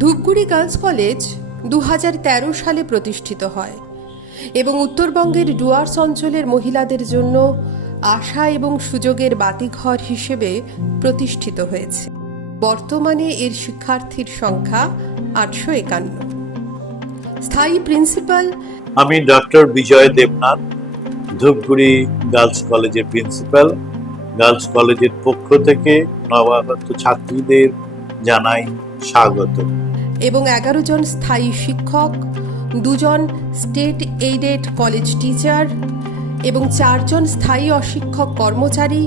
Dhupguri girls college 2013 সালে প্রতিষ্ঠিত হয় এবং উত্তরবঙ্গের ডুয়ার্স অঞ্চলের মহিলাদের জন্য আশা এবং সুযোগের বাতিঘর হিসেবে প্রতিষ্ঠিত হয়েছে। বর্তমানে এর শিক্ষার্থীর সংখ্যা 851। স্থায়ী প্রিন্সিপাল আমি ডক্টর বিজয় দেবনাথ, ধূপগুড়ি গার্লস কলেজের প্রিন্সিপাল। গার্লস কলেজের পক্ষ থেকে নবাগত ছাত্রীদের জানাই স্বাগত। এবং 11 জন স্থায়ী শিক্ষক, 2 জন স্টেট এইডেড কলেজ টিচার এবং 4 জন স্থায়ী অশিক্ষক কর্মচারী,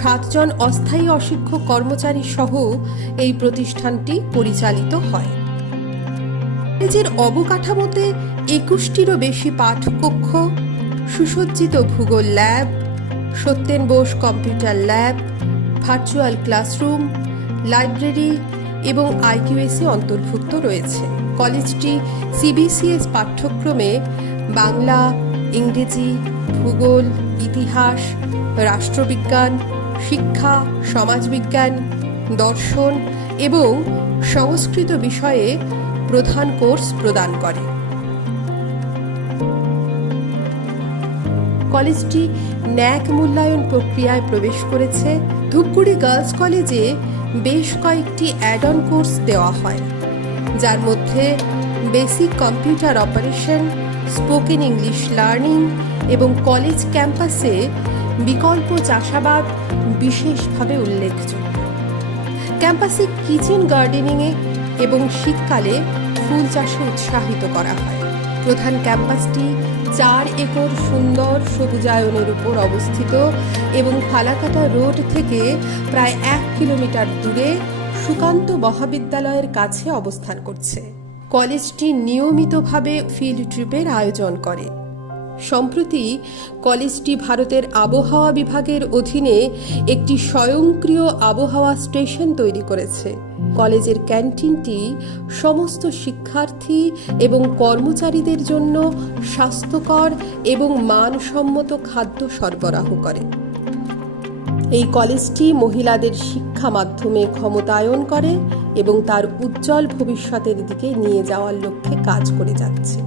7 জন অস্থায়ী অশিক্ষক কর্মচারী সহ এই প্রতিষ্ঠানটি পরিচালিত হয়। কলেজের অবকাঠামোতে 21টিরও বেশি পাঠকক্ষ, সুসজ্জিত ভূগোল lab, Satyen Bose computer lab, virtual classroom, library এবং আইকিউএসি অন্তর্ভুক্ত রয়েছে। কলেজটি সিবিসিএস পাঠ্যক্রমে বাংলা, ইংরেজি, ভূগোল, ইতিহাস, রাষ্ট্রবিজ্ঞান, শিক্ষা, সমাজবিজ্ঞান, দর্শন এবং সংস্কৃত বিষয়ে প্রধান কোর্স প্রদান করে। কলেজটি ন্যাক মূল্যায়ন প্রক্রিয়ায় প্রবেশ করেছে। ধূপগুড়ি গার্লস কলেজে বেশ কয়েকটি অ্যাড অন কোর্স দেওয়া হয়, যার মধ্যে basic computer operation, spoken English learning এবং কলেজ ক্যাম্পাসে বিকল্প চাষাবাদ বিশেষভাবে উল্লেখযোগ্য। ক্যাম্পাসে কিচেন গার্ডেনিংয়ে এবং শীতকালে ফুল চাষে উৎসাহিত করা হয়। প্রধান ক্যাম্পাসটি 4 একর সুন্দর সবুজায়নের উপর অবস্থিত এবং ফালাকাটা রোড থেকে প্রায় 1 কিলোমিটার দূরে সুকান্ত মহাবিদ্যালয়ের কাছে অবস্থান করছে। কলেজটি নিয়মিতভাবে ফিল্ড ট্রিপের আয়োজন করে। সম্প্রতি কলেজটি ভারতের আবহাওয়া বিভাগের অধীনে একটি স্বয়ংক্রিয় আবহাওয়া স্টেশন তৈরি করেছে। কলেজের ক্যান্টিনটি সমস্ত শিক্ষার্থী এবং কর্মচারীদের জন্য স্বাস্থ্যকর এবং মানসম্মত খাদ্য সরবরাহ করে। এই কলেজটি মহিলাদের শিক্ষা মাধ্যমে ক্ষমতায়ন করে এবং তার উজ্জ্বল ভবিষ্যতের দিকে নিয়ে যাওয়ার লক্ষ্যে কাজ করে যাচ্ছে।